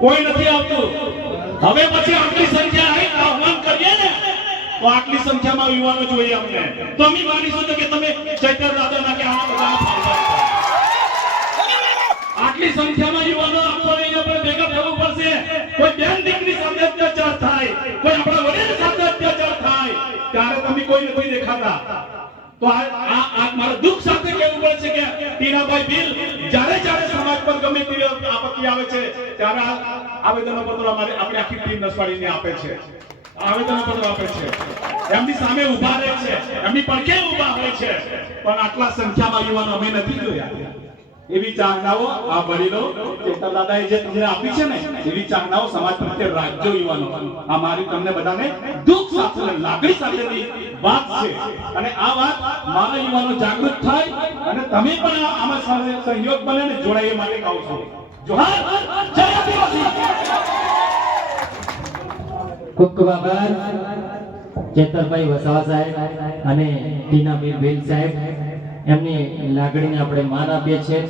કોઈ નથી આવતું. હવે પછી આટલી સંખ્યા આવી આહવાન કરીએ ને તો આટલી સંખ્યામાં યુવાનો જોઈએ અમને, તો અમે માનીશું કે તમે ચૈતર દાદાના કે આ બધાના ફાયદા આટલી સંખ્યામાં યુવાનો આપણે અહીંયા પર ભેગા થવું પડશે. કોઈ બેન દીકરી સાથે અત્યાચાર થાય, કોઈ આપણા વડીલ સાથે અત્યાચાર થાય ત્યારે તમે કોઈ નથી દેખાતા. તો આ મારા દુઃખ સાથે કહેવું પડશે કે ટીનાભાઈ ભીલ જ્યારે જ્યારે સમાજ પર ગમે તેવી આપત્તિ આવે છે ત્યારે આવેદનો પત્રો આપણે આખી ટીમ નસવાડીને આપે છે, આવેદનો પત્રો આપે છે, એમની સામે ઊભા રહે છે, એમની પડખે ઊભા હોય છે. પણ આટલા સંખ્યામાં યુવાનો અમે નથી જોયા. એવી ચાહનાઓ આ વડીલો ચેતર દાદાએ જે તમને આપી છે ને, એવી ચાહનાઓ સમાજ પ્રત્યે રાખજો યુવાનો. આ મારી તમને બધાને દુઃખ સાથે લાગણી સાથેની વાત છે. અને આ વાત મારા યુવાનો જાગૃત થાય અને તમે પણ આમાં સહયોગ બને ને જોડાય એ માટે કહું છું. જોહાર, જય આદિવાસી. ખૂબ ખૂબ આભાર ચેતરભાઈ વસાવા સાહેબ અને ટીનાબેન ભીલ સાહેબ. એમની લાગણીને આપણે માન આપીએ છીએ.